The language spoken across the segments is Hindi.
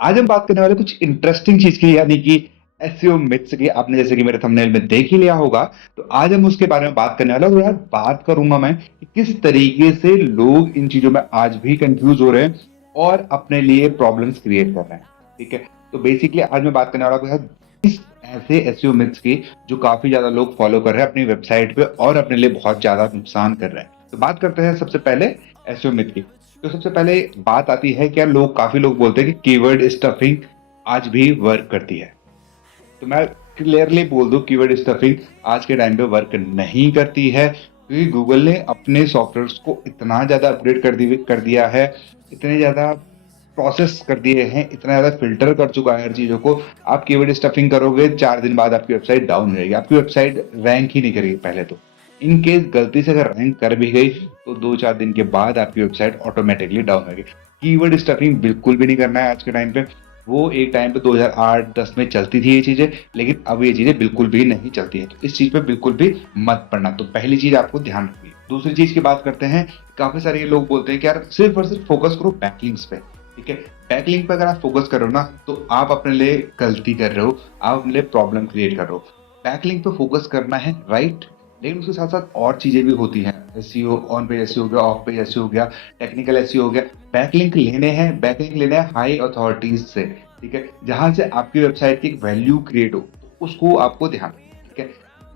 आज हम बात करने वाले कुछ इंटरेस्टिंग चीज की, यानी कि एसईओ मिथ्स की। आपने जैसे कि मेरे थंबनेल में देख ही लिया होगा, तो आज हम उसके बारे में बात करने वाले हैं। और यार बात करूंगा मैं कि किस तरीके से लोग इन चीजों में आज भी कंफ्यूज हो रहे हैं और अपने लिए प्रॉब्लम्स क्रिएट कर रहे हैं। ठीक है, तो बेसिकली आज मैं बात करने वाला हूँ यार इस ऐसे एसईओ मिथ्स की जो काफी ज्यादा लोग फॉलो कर रहे हैं अपनी वेबसाइट पे और अपने लिए बहुत ज्यादा नुकसान कर रहे हैं। तो बात करते हैं सबसे पहले एसईओ मिथ की। तो सबसे पहले बात आती है क्या, लोग काफी लोग बोलते हैं कि कीवर्ड स्टफिंग आज भी वर्क करती है। तो मैं क्लियरली बोल दूं, कीवर्ड स्टफिंग आज के टाइम पे वर्क नहीं करती है, क्योंकि गूगल ने अपने सॉफ्टवेयर को इतना ज्यादा अपग्रेड कर दिया है, इतने ज्यादा प्रोसेस कर दिए हैं, इतना ज्यादा फिल्टर कर चुका है हर चीजों को। आप कीवर्ड स्टफिंग करोगे, 4 दिन बाद आपकी वेबसाइट डाउन हो जाएगी, आपकी वेबसाइट रैंक ही नहीं करेगी। पहले तो इन केस गलती से अगर रैंक कर भी गई तो 2-4 दिन के बाद आपकी वेबसाइट ऑटोमेटिकली डाउन होगी। कीवर्ड स्टफिंग बिल्कुल भी नहीं करना है आज के टाइम पे। वो एक टाइम पे 2008-10 में चलती थी ये चीजें, लेकिन अब ये चीजें बिल्कुल भी नहीं चलती है। तो इस चीज पे बिल्कुल भी मत पड़ना। तो पहली चीज आपको ध्यान रखनी है। दूसरी चीज की बात करते हैं। काफी सारे लोग बोलते हैं कि यार सिर्फ और सिर्फ फोकस करो बैकलिंक्स पे। ठीक है, बैकलिंक पे अगर आप फोकस कर रहे हो ना, तो आप अपने लिए गलती कर रहे हो, आप अपने लिए प्रॉब्लम क्रिएट कर रहे हो। बैकलिंक पे फोकस करना है, राइट, लेकिन उसके साथ साथ और चीजें भी होती हैं। एसईओ, ऑन पेज एसईओ हो गया, ऑफ पेज एसईओ हो गया, टेक्निकल एसईओ हो गया। बैकलिंक लेने हैं हाई अथॉरिटीज से। ठीक है, जहां से आपकी वेबसाइट की एक वैल्यू क्रिएट हो, तो उसको आपको ध्यान रखना है। ठीक है,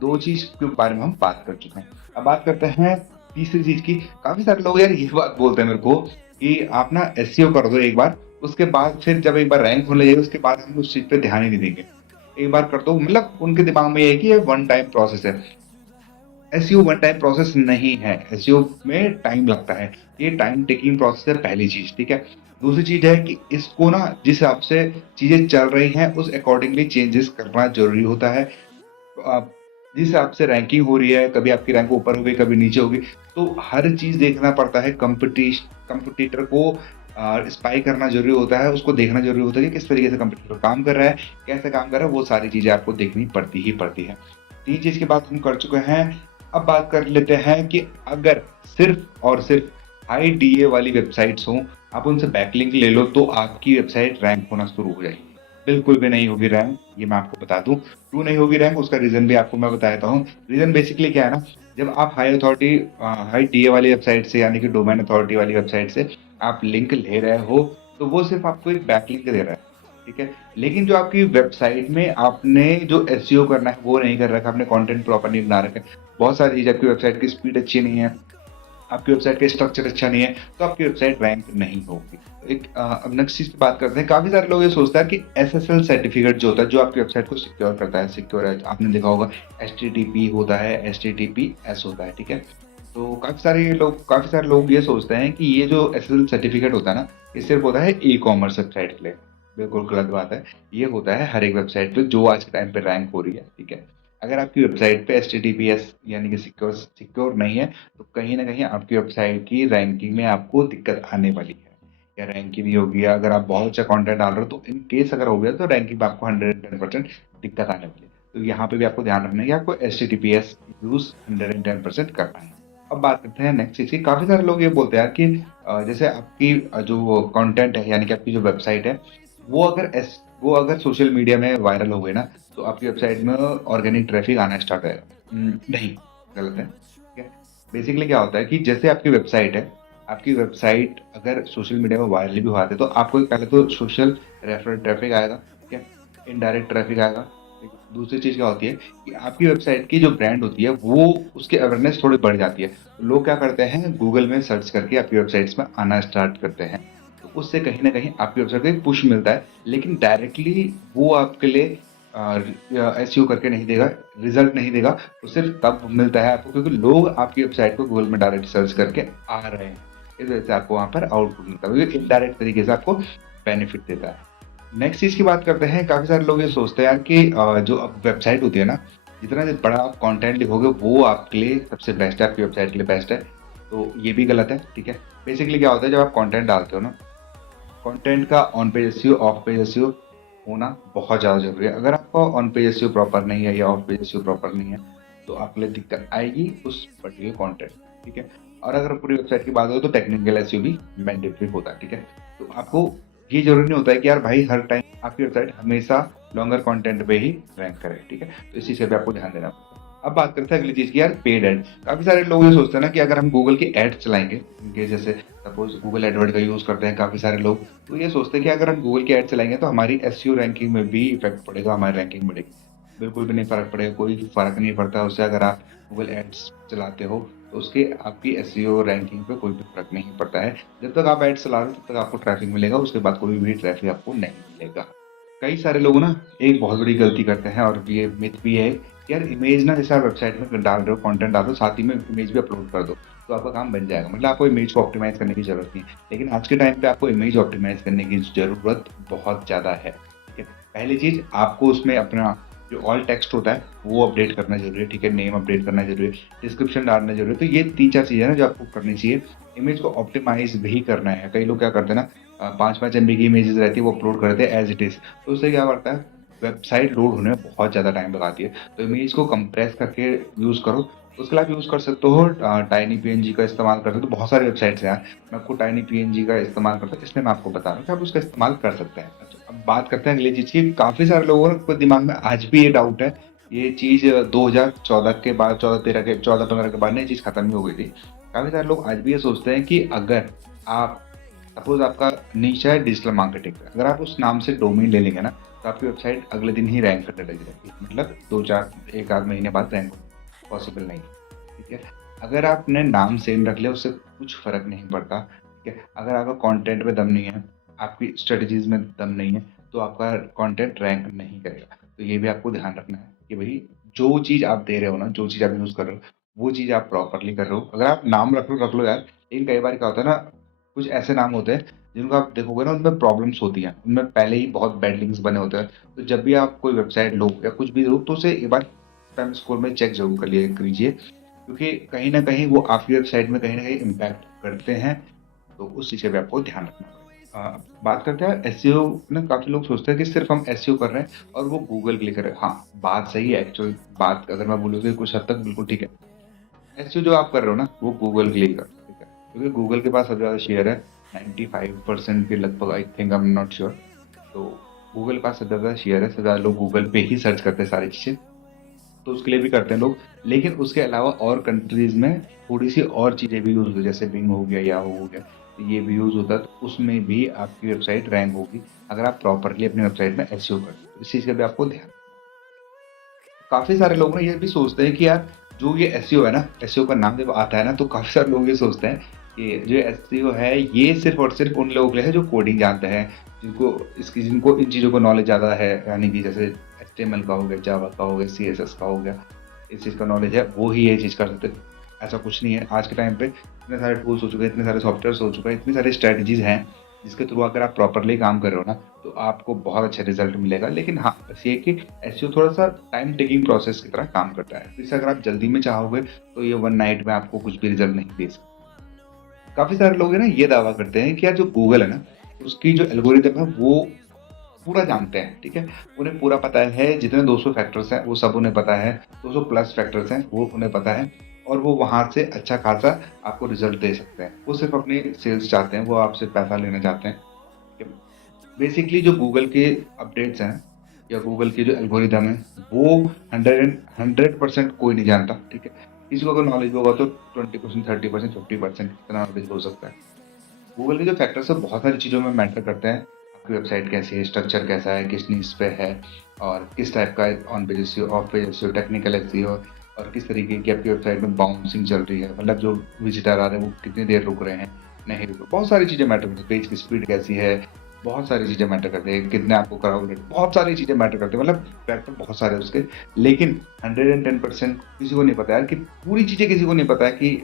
दो चीज के बारे में हम बात कर चुके हैं। अब बात करते हैं तीसरी चीज की। काफी सारे लोग यार ये बात बोलते हैं मेरे को कि आप ना एसईओ कर दो एक बार, उसके बाद फिर जब एक बार रैंक होने लगे उसके बाद हम उस चीज पे ध्यान ही नहीं देंगे। एक बार कर दो, मतलब उनके दिमाग में ये है कि ये वन टाइम प्रोसेस है। एसईओ वन टाइम प्रोसेस नहीं है, एसईओ में टाइम लगता है। ये टाइम टेकिंग प्रोसेस है, पहली चीज। ठीक है, दूसरी चीज है कि इसको ना जिस हिसाब से चीजें चल रही हैं उस अकॉर्डिंगली चेंजेस करना जरूरी होता है। आप जिस हिसाब से रैंकिंग हो रही है, कभी आपकी रैंक ऊपर हो गई, कभी नीचे हो गई, तो हर चीज देखना पड़ता है। कंपटीटर को स्पाई करना जरूरी होता है, उसको देखना जरूरी होता है कि किस तरीके से कंपटीटर काम कर रहा है, कैसे काम कर रहा है। वो सारी चीजें आपको देखनी पड़ती ही पड़ती है। तीन चीज की बात हम कर चुके हैं। अब बात कर लेते हैं कि अगर सिर्फ और सिर्फ हाई डीए वाली वेबसाइट्स हो, आप उनसे बैकलिंक ले लो, तो आपकी वेबसाइट रैंक होना शुरू हो जाएगी। बिल्कुल भी नहीं होगी रैंक, ये मैं आपको बता दूं। क्यों नहीं होगी रैंक, उसका रीजन भी आपको मैं बता देता हूँ। रीजन बेसिकली क्या है ना, जब आप हाई डीए वाली वेबसाइट से, यानी कि डोमेन अथॉरिटी वाली वेबसाइट से आप लिंक ले रहे हो, तो वो सिर्फ आपको एक बैकलिंक दे रहा है। ठीक है, लेकिन जो आपकी वेबसाइट में आपने जो एसईओ करना है वो नहीं कर रखा, आपने कंटेंट प्रॉपर नहीं बना रखा है, बहुत सारी चीज, आपकी वेबसाइट की स्पीड अच्छी नहीं है, आपकी वेबसाइट का स्ट्रक्चर अच्छा नहीं है, तो आपकी वेबसाइट रैंक नहीं होगी। अब नेक्स्ट चीज की बात करते हैं। काफी सारे लोग ये सोचते हैं कि एसएसएल सर्टिफिकेट जो होता है, जो आपकी वेबसाइट को सिक्योर करता है, सिक्योर है, आपने देखा होगा एचटीटीपी होता है, एचटीटीपीएस होता है। ठीक है, तो काफी सारे लोग ये सोचते हैं कि ये जो एसएसएल सर्टिफिकेट होता है ना, ये सिर्फ होता है ई कॉमर्स वेबसाइट के लिए। बिल्कुल गलत बात है। ये होता है हर एक वेबसाइट पे जो आज के टाइम पे रैंक हो रही है। ठीक है, अगर आपकी वेबसाइट पे एचटीटीपीएस यानी कि सिक्योर सिक्योर नहीं है, तो कहीं ना कहीं आपकी वेबसाइट की रैंकिंग में आपको दिक्कत आने वाली है, या रैंकिंग नहीं होगी। अगर आप बहुत अच्छा कंटेंट डाल रहे हो, तो इन केस अगर हो गया तो रैंकिंग में आपको 110% दिक्कत आने वाली है। तो यहाँ पे भी आपको ध्यान रखना है कि आपको H T T P S use 110% करना है। अब बात करते हैं नेक्स्ट चीज की। काफी सारे लोग ये बोलते हैं यार कि जैसे आपकी जो कंटेंट है, यानी कि आपकी जो वेबसाइट है, वो अगर सोशल मीडिया में वायरल हो गई ना, तो आपकी वेबसाइट में ऑर्गेनिक ट्रैफिक आना स्टार्ट होगा। नहीं, गलत है। ठीक है, बेसिकली क्या होता है कि जैसे आपकी वेबसाइट है, आपकी वेबसाइट अगर सोशल मीडिया में वायरल भी हुआ है, तो आपको पहले तो सोशल रेफरल ट्रैफिक आएगा। ठीक है, इनडायरेक्ट ट्रैफिक आएगा। ठीक है? दूसरी चीज क्या होती है कि आपकी वेबसाइट की जो ब्रांड होती है, वो उसकी अवेयरनेस थोड़ी बढ़ जाती है। तो लोग क्या करते हैं, गूगल में सर्च करके आपकी वेबसाइट्स में आना स्टार्ट करते हैं। तो उससे कहीं ना कहीं आपकी वेबसाइट को एक पुश मिलता है, लेकिन डायरेक्टली वो आपके लिए एसईओ करके नहीं देगा, रिजल्ट नहीं देगा। वो सिर्फ तब मिलता है आपको क्योंकि लोग आपकी वेबसाइट को गूगल में डायरेक्ट सर्च करके आ रहे हैं। इस वजह से आपको वहां पर आउटपुट मिलता है, क्योंकि इनडायरेक्ट तरीके से आपको बेनिफिट देता है। नेक्स्ट चीज की बात करते हैं। काफी सारे लोग ये सोचते हैं यार कि जो अब वेबसाइट होती है ना, जितना बड़ा आप कंटेंट लिखोगे वो आपके लिए सबसे बेस्ट है, आपकी वेबसाइट के लिए बेस्ट है। तो ये भी गलत है। ठीक है, बेसिकली क्या होता है, जब आप कंटेंट डालते हो ना, कंटेंट का on page SEO, of page SEO होना बहुत ज़्यादा जरूरी है। अगर आपका ऑन पेज एसईओ प्रॉपर नहीं है या ऑफ पेज एसईओ प्रॉपर नहीं है, तो आपके लिए दिक्कत आएगी उस पर्टिकुलर कंटेंट। ठीक है, और अगर पूरी वेबसाइट की बात हो तो टेक्निकल एसईओ भी मैंडेटरी होता है। ठीक है, तो आपको ये ज़रूरी नहीं होता है कि यार भाई हर टाइम आपकी वेबसाइट हमेशा लॉन्गर कंटेंट पे ही रैंक करे, ठीक है? तो इस चीज़ का भी आपको ध्यान देना पड़ेगा। अब बात करते हैं अगली चीज़ की, यार पेड ऐड। काफ़ी सारे लोग ये सोचते हैं ना कि अगर हम गूगल की ऐड चलाएँगे, इनके जैसे सपोज़ गूगल एडवर्ड का यूज़ करते हैं काफ़ी सारे लोग, तो ये सोचते हैं कि अगर हम गूगल की ऐड चलाएँगे तो हमारी एसईओ रैंकिंग में भी इफ़ेक्ट पड़ेगा, हमारी रैंकिंग बढ़ेगी। बिल्कुल भी नहीं फ़र्क पड़ेगा, कोई फ़र्क नहीं पड़ता उससे। अगर आप गूगल एड्स चलाते हो, तो उसके आपकी एसईओ रैंकिंग पे कोई भी फ़र्क नहीं पड़ता है। जब तक आप एड्स चला रहे हो तब तक आपको ट्रैफ़िक मिलेगा, उसके बाद कोई भी ट्रैफ़िक आपको नहीं मिलेगा। कई सारे लोग ना एक बहुत बड़ी गलती करते हैं और ये मिथ भी है कि यार इमेज ना जैसे आप वेबसाइट में डाल रहे हो, कंटेंट डाल रहे हो, साथ ही में इमेज भी अपलोड कर दो, तो आपका काम बन जाएगा। मतलब आपको इमेज को ऑप्टिमाइज़ करने की ज़रूरत नहीं है। लेकिन आज के टाइम पे आपको इमेज ऑप्टिमाइज़ करने की ज़रूरत बहुत ज़्यादा है, ठीक है? पहली चीज़, आपको उसमें अपना जो ऑल टेक्स्ट होता है वो अपडेट करना ज़रूरी है, ठीक है? नेम अपडेट करना ज़रूरी है, डिस्क्रिप्शन डालना ज़रूरी है। तो ये 3-4 चीज़ें हैं ना जो आपको करनी चाहिए। इमेज को ऑप्टिमाइज़ भी करना है। कई लोग क्या करते हैं ना, 5-5 एमबी की इमेजेस रहती है, वो अपलोड कर देते हैं एज़ इट इज़। तो उससे क्या करता है, वेबसाइट लोड होने में बहुत ज़्यादा टाइम लगाती है। तो इमेज को कंप्रेस करके यूज़ करो। उसके लिए आप यूज़ कर सकते हो टाइनी पीएनजी का इस्तेमाल कर सकते हो। बहुत सारी वेबसाइट्स हैं यार, मैं आपको टाइनी पीएनजी का इस्तेमाल करता हूँ, इसलिए मैं आपको बता रहा हूँ कि आप उसका इस्तेमाल कर सकते हैं। अच्छा, अब बात करते हैं अगली चीज़ की। काफ़ी सारे लोगों को दिमाग में आज भी ये डाउट है, ये चीज़ 2014 के बाद, 14-13 के 14-15 के बाद ना ये चीज़ खत्म ही हो गई थी। काफ़ी सारे लोग आज भी ये सोचते हैं कि अगर आप सपोज़ आपका निश है डिजिटल मार्केटिंग, अगर आप उस नाम से डोमेन ले लेंगे ना, तो आपकी वेबसाइट अगले दिन ही रैंक करने लग जाएगी। मतलब 2-4 1 आध महीने बाद रैंक पॉसिबल नहीं, ठीक है? अगर आपने नाम सेम रख लिया, उससे कुछ फ़र्क नहीं पड़ता, ठीक है? अगर आपका कंटेंट में दम नहीं है, आपकी स्ट्रैटेजीज़ में दम नहीं है, तो आपका कंटेंट रैंक नहीं करेगा। तो ये भी आपको ध्यान रखना है कि भई जो चीज़ आप दे रहे हो ना, जो चीज़ आप यूज़ कर रहे हो, वो चीज़ आप प्रॉपर्ली कर रहे हो। अगर आप नाम रख लो यार, लेकिन कई बार क्या होता है ना, कुछ ऐसे नाम होते हैं जिनको आप देखोगे ना उनमें प्रॉब्लम्स होती हैं, उनमें पहले ही बहुत बैड लिंक्स बने होते हैं। तो जब भी आप कोई वेबसाइट लो या कुछ भी लो, तो उसे एक बार स्पैम स्कोर में चेक ज़रूर कर लिया कीजिए, क्योंकि कहीं न कहीं वो आपकी वेबसाइट में कहीं न कहीं इम्पैक्ट करते हैं। तो उस चीज़ का भी आपको ध्यान रखना पड़ेगा। बात करते हैं एसईओ ना, काफ़ी लोग सोचते हैं कि सिर्फ़ हम एसईओ कर रहे हैं और वो गूगल के लिए कर रहे हैं। हाँ, बात सही है, एक्चुअल बात अगर मैं बोलूँ कि कुछ हद तक बिल्कुल ठीक है। एसईओ जो आप कर रहे हो ना, वो गूगल के लिए कर रहे हो, ठीक है? क्योंकि गूगल के पास सबसे ज़्यादा शेयर है, 95% के लगभग, I think, I am not sure. तो गूगल के पास सबसे ज़्यादा शेयर है, सबसे ज़्यादा लोग गूगल पे ही सर्च करते हैं सारी चीज़ें, तो उसके लिए भी करते हैं लोग। लेकिन उसके अलावा और कंट्रीज़ में थोड़ी-सी और चीज़ें भी यूज़ होती है, जैसे बिंग हो गया, याहू हो गया, तो ये भी यूज़ होता है, तो उसमें भी आपकी वेबसाइट रैंक होगी, अगर आप प्रॉपर्ली अपनी वेबसाइट में एसईओ करते हो। इस चीज़ का भी आपको ध्यान। काफ़ी सारे लोग ना ये भी सोचते हैं कि यार जो ये एसईओ है ना, एसईओ का नाम जब आता है ना, तो काफ़ी सारे लोग ये सोचते हैं कि जो एसईओ है ये सिर्फ़ और सिर्फ़ उन लोगों के लिए है जो कोडिंग जानते हैं, जिनको इन चीज़ों का नॉलेज ज़्यादा है, यानी कि जैसे एचटीएमएल का हो गया, जावा का हो गया, सीएसएस का हो गया, इस चीज़ का नॉलेज है, वो ही ये चीज़ कर सकते हैं। ऐसा कुछ नहीं है। आज के टाइम पे इतने सारे टूल्स हो चुके हैं, इतने सारे सॉफ्टवेयर्स हो चुके हैं, इतनी सारी स्ट्रैटेजीज़ हैं, जिसके थ्रू अगर आप प्रॉपर्ली काम कर रहे हो ना, तो आपको बहुत अच्छा रिज़ल्ट मिलेगा। लेकिन हाँ, बस ये है कि एसईओ थोड़ा-सा टाइम टेकिंग प्रोसेस की तरह काम करता है। जैसे अगर आप जल्दी में चाहोगे, तो ये वन नाइट में आपको कुछ भी रिज़ल्ट नहीं दे सकता। काफ़ी सारे लोग है ना ये दावा करते हैं कि यार जो गूगल है ना, उसकी जो एल्गोरिदम है वो पूरा जानते हैं, ठीक है? उन्हें पूरा पता है, जितने 200 फैक्टर्स हैं वो सब उन्हें पता है, 200 प्लस फैक्टर्स हैं वो उन्हें पता है, और वो वहाँ से अच्छा खासा आपको रिज़ल्ट दे सकते हैं। वो सिर्फ़ अपनी सेल्स चाहते हैं, वो आपसे पैसा लेना चाहते हैं। बेसिकली जो गूगल के अपडेट्स हैं या गूगल की जो एल्गोरिदम है, वो 100% कोई नहीं जानता, ठीक है? किसी को अगर नॉलेज होगा तो 20%, 30%, 50% इतना नॉलेज हो सकता है। गूगल के जो फैक्टर्स हैं बहुत सारी चीज़ों में मैटर करते हैं। आपकी वेबसाइट कैसी है, स्ट्रक्चर कैसा है, किस नीश पे है, और किस टाइप का on page SEO, of page SEO, technical SEO, और किस तरीके की आपकी वेबसाइट में बाउंसिंग चल रही है। मतलब जो विजिटर आ रहे हैं वो कितनी देर रुक रहे हैं, नहीं रुक रहे। बहुत सारी चीज़ें मैटर करती हैं। पेज की स्पीड कैसी है, बहुत सारी चीज़ें मैटर करती हैं। कितने आपको क्राउडेड, बहुत सारी चीज़ें मैटर करती हैं। मतलब फैक्टर बहुत सारे हैं उसके। लेकिन 110% किसी को नहीं पता यार, कि पूरी चीज़ें किसी को नहीं पता है कि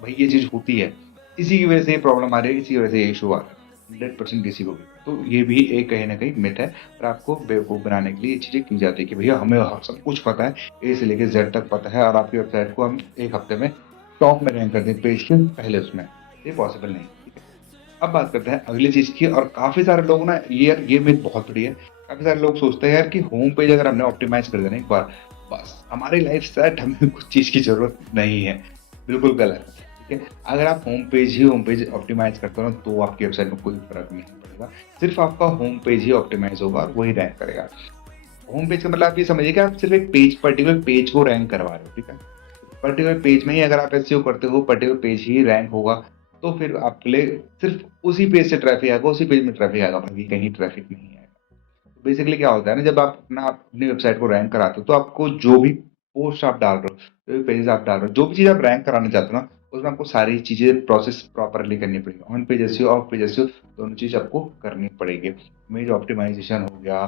भई ये चीज़ होती है। इसी की वजह से ये प्रॉब्लम आ रही है, इसी की वजह से ये इश्यू आ रहा है। 100% किसी को भी। तो ये भी एक कहीं न कहीं मिथ है, और आपको बेवकूफ़ बनाने के लिए ये चीज़ें की जाती है कि भैया हमें सब कुछ पता है, ए से लेके ज़ेड तक पता है, और आपकी वेबसाइट को हम 1 हफ्ते में टॉप में रैंक कर दें, पेज के पहले उसमें। ये पॉसिबल नहीं, ठीक है? अब बात करते हैं अगली चीज़ की, और काफ़ी सारे लोग ना ये मिथ बहुत बड़ी है। काफ़ी सारे लोग सोचते हैं यार कि होम पेज अगर हमने ऑप्टिमाइज़ कर दिया ना एक बार, बस हमारी लाइफ़ सेट, हमें कुछ चीज़ की ज़रूरत नहीं है। बिल्कुल गलत, ठीक है? अगर आप होम पेज ऑप्टिमाइज़ करते हो ना, तो आपकी वेबसाइट में कोई फ़र्क नहीं पड़ेगा। करेगा। सिर्फ आपका होम पेज ही ऑप्टिमाइज होगा और वही रैंक करेगा। होम पेज का मतलब आप ये समझिए कि आप सिर्फ एक पेज, पर्टिकुलर पेज को रैंक करवा रहे हो, ठीक है। पर्टिकुलर पेज में ही अगर आप एसईओ करते हो, पर्टिकुलर पेज ही रैंक होगा, तो फिर आपके लिए सिर्फ उसी पेज से ट्रैफिक आएगा, उसी पेज में ट्रैफिक आएगा, बाकी कहीं ट्रैफिक नहीं आएगा। बेसिकली क्या होता है ना, जब आप अपनी वेबसाइट को रैंक कराते हो, तो आपको जो भी पोस्ट आप डाल रहे हो, जो भी पेजेस आप डाल रहे हो, जो भी चीज़ आप रैंक कराना चाहते हो ना, उसमें आपको सारी चीज़ें प्रोसेस प्रॉपरली करनी पड़ेगी। On page SEO, of page SEO, दोनों चीज़ आपको करनी पड़ेगी। इमेज ऑप्टिमाइजेशन हो गया,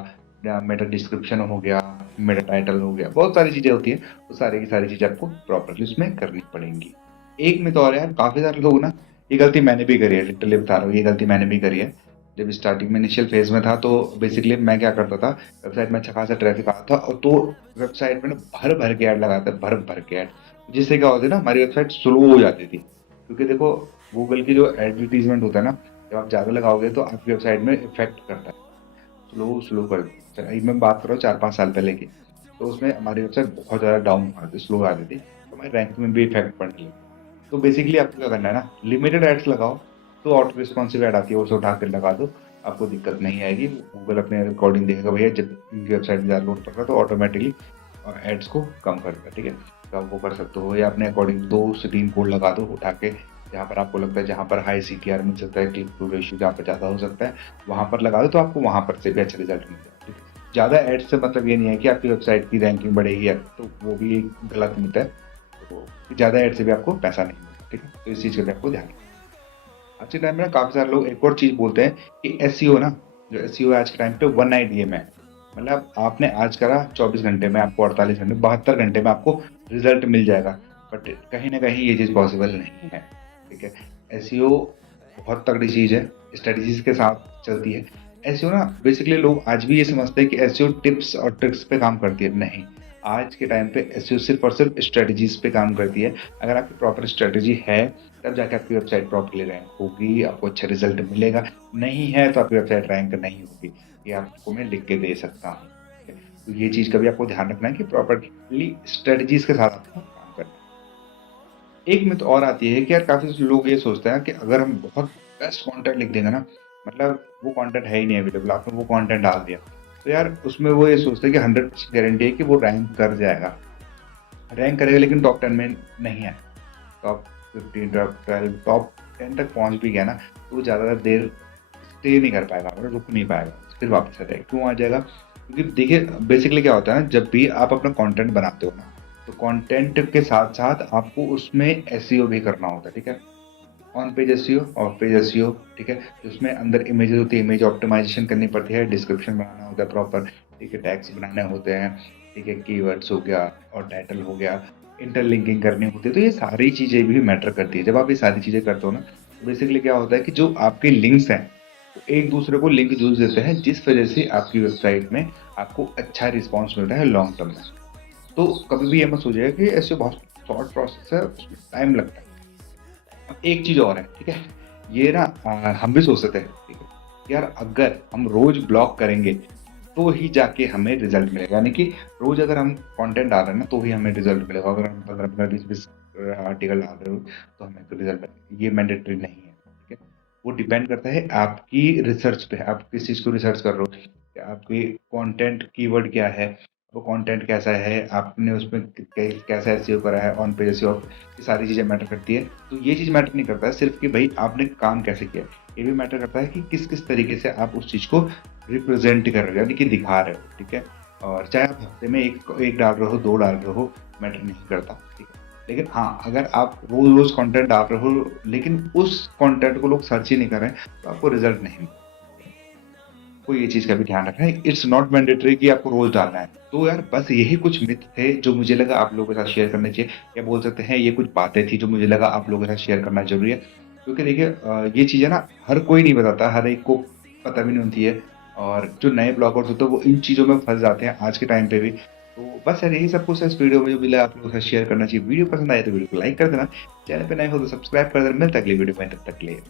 या मेटा डिस्क्रिप्शन हो गया, मेटा टाइटल हो गया, बहुत सारी चीज़ें होती हैं, तो सारी की सारी चीज़ें आपको प्रॉपरली उसमें करनी पड़ेंगी। एक में तो और यार, काफ़ी सारे लोग ना, ये गलती मैंने भी करी है, लिटरली बता रहा हूँ, ये गलती मैंने भी करी है। जब स्टार्टिंग में इनिशियल फेज में था, तो बेसिकली मैं क्या करता था, वेबसाइट में अच्छा खासा ट्रैफिक आता था, और तो वेबसाइट में ना भर भर के ऐड लगाता, भर भर के ऐड, जिससे क्या होता है ना, हमारी वेबसाइट स्लो हो जाती थी। क्योंकि देखो, गूगल की जो एडवर्टीजमेंट होता है ना, जब आप ज़्यादा लगाओगे तो आपकी वेबसाइट में इफेक्ट करता है, स्लो स्लो कर देता है। मैं बात कर रहा हूँ 4-5 साल पहले की, तो उसमें हमारी वेबसाइट बहुत ज़्यादा डाउन आती थी, स्लो आती थी, तो हमारी रैंक में भी इफेक्ट पड़ने लगा। तो बेसिकली आपको क्या करना है ना, लिमिटेड एड्स लगाओ, तो ऑटो रिस्पॉन्सिव ऐड आती है, उसे उठा कर लगा दो, आपको दिक्कत नहीं आएगी। गूगल अपने अकॉर्डिंग देखेगा, भैया जब इनकी वेबसाइट में ज़्यादा लोड पड़ रहा है तो ऑटोमेटिकली एड्स को कम कर देगा, ठीक है। तो आप वो कर सकते हो, या अपने अकॉर्डिंग 2 से 3 कोड लगा दो उठा के, जहाँ पर आपको लगता है, जहाँ पर हाई CTR मिल सकता है, क्लिक थ्रू रेशियो जहाँ पर ज़्यादा हो सकता है, वहाँ पर लगा दो, तो आपको वहाँ पर से भी अच्छा रिजल्ट मिलेगा, ठीक है। ज़्यादा एड्स से मतलब ये नहीं है कि आपकी वेबसाइट की रैंकिंग बढ़ेगी, तो वो भी एक गलत मिथ है। तो ज़्यादा एड से भी आपको पैसा नहीं मिलता, ठीक है। तो इस चीज़ का भी आपको ध्यान रखना है। आज के टाइम में ना काफ़ी सारे लोग एक और चीज़ बोलते हैं कि एसईओ ना, जो एसईओ है आज के टाइम पे वन नाइट गेम है। मतलब आपने आज करा 24 घंटे में आपको, 48 घंटे, 72 घंटे में आपको रिजल्ट मिल जाएगा। बट कहीं ना कहीं ये चीज़ पॉसिबल नहीं है, ठीक है। एसईओ बहुत तगड़ी चीज़ है, स्ट्रेटजीज के साथ चलती है। एसईओ ना, बेसिकली लोग आज भी ये समझते हैं कि एसईओ टिप्स और ट्रिक्स पे काम करती है, नहीं। आज के टाइम पे एसईओ सिर्फ और सिर्फ स्ट्रेटजीज पे काम करती है। अगर आपकी प्रॉपर स्ट्रेटजी है, तब जाके आपकी वेबसाइट प्रॉपरली रैंक होगी, आपको अच्छा रिजल्ट मिलेगा। नहीं है तो आपकी वेबसाइट रैंक नहीं होगी, ये आपको मैं लिख के दे सकता हूँ, ठीक है। तो ये चीज़ का भी आपको ध्यान रखना है कि प्रॉपरली स्ट्रेटजीज के साथ आपको काम करना है। एक मिथ और आती है कि यार, काफ़ी लोग ये सोचते हैं कि अगर हम बहुत बेस्ट कंटेंट लिख देंगे ना, मतलब वो कंटेंट है ही नहीं अवेलेबल, आपने वो कंटेंट डाल दिया, तो यार उसमें वो ये सोचते हैं कि 100% गारंटी है कि वो रैंक कर जाएगा। रैंक करेगा लेकिन टॉप 10 में नहीं है, टॉप 15, टॉप 12, टॉप 10 तक पहुंच भी गया ना, तो वो ज़्यादा देर स्टे नहीं कर पाएगा, मतलब रुक नहीं पाएगा, फिर वापस आ जाएगा। क्यों आ जाएगा? क्योंकि देखिए, बेसिकली क्या होता है ना, जब भी आप अपना कंटेंट बनाते हो ना, तो कंटेंट के साथ साथ आपको उसमें एसईओ भी करना होता है, ठीक है। On page SEO, of page SEO, ठीक है। उसमें अंदर इमेजेस होती है, इमेज ऑप्टिमाइजेशन करनी पड़ती है, डिस्क्रिप्शन बनाना होता है प्रॉपर, ठीक है, टैग्स बनाने होते हैं, ठीक है, कीवर्ड्स हो गया और टाइटल हो गया, इंटरलिंकिंग करनी होती है। तो ये सारी चीज़ें भी मैटर करती है। जब आप ये सारी चीज़ें करते हो ना, तो बेसिकली क्या होता है कि जो आपके लिंक्स हैं, वो एक दूसरे को लिंक जोड़ देते हैं, जिस वजह से आपकी वेबसाइट में आपको अच्छा रिस्पॉन्स मिलता है लॉन्ग टर्म में। तो कभी भी ये मत सोचिएगा कि ऐसे बहुत शॉर्ट प्रोसेस है, उसमें टाइम लगता है। अब एक चीज़ और है, ठीक है, ये ना हम भी सोचते थे, ठीक है, कि यार अगर हम रोज ब्लॉग करेंगे तो ही जाके हमें रिजल्ट मिलेगा, यानी कि रोज अगर हम कंटेंट डाल रहे हैं ना, तो ही हमें रिजल्ट मिलेगा। अगर हम 15-15, 20-20 आर्टिकल डाल रहे हो, तो हमें तो रिजल्ट मिलेगा, ये मैंडेटरी नहीं है, ठीक है। वो डिपेंड करता है आपकी रिसर्च पे, आप किस चीज़ को रिसर्च कर रहे हो, कि आपकी कंटेंट कीवर्ड क्या है, वो कंटेंट कैसा है, आपने उसमें कैसा एसईओ करा है, ऑन पेज एसईओ, ये सारी चीज़ें मैटर करती है। तो ये चीज़ मैटर नहीं करता है सिर्फ कि भाई आपने काम कैसे किया, ये भी मैटर करता है कि किस किस तरीके से आप उस चीज़ को रिप्रेजेंट कर रहे हो, यानी कि दिखा रहे हो, ठीक है। और चाहे आप हफ्ते में एक एक डाल रहे हो, 2 डाल रहे हो, मैटर नहीं करता, ठीक है। लेकिन हाँ, अगर आप रोज रोज कंटेंट डाल रहे हो, लेकिन उस कंटेंट को लोग सर्च ही नहीं कर रहे हैं, तो आपको रिजल्ट नहीं मिलेगा। को ये चीज़ का भी ध्यान रखना है, इट्स नॉट मैंडेटरी कि आपको रोज डालना है। तो यार, बस यही कुछ मिथ थे जो मुझे लगा आप लोगों के साथ शेयर करने चाहिए, या बोल सकते हैं ये कुछ बातें थी जो मुझे लगा आप लोगों के साथ शेयर करना जरूरी है। क्योंकि देखिए, ये चीज़ें ना हर कोई नहीं बताता, हर एक को पता भी नहीं होती है, और जो नए ब्लॉगर्स होते हैं वो इन चीज़ों में फंस जाते हैं आज के टाइम पे भी। तो बस यार, यही सब कुछ है इस वीडियो में जो मिला आप लोगों के साथ शेयर करना चाहिए। वीडियो पसंद आए तो वीडियो को लाइक कर देना, चैनल पे नए हो तो सब्सक्राइब कर देना। मिलता है अगली वीडियो में, तब तक के लिए।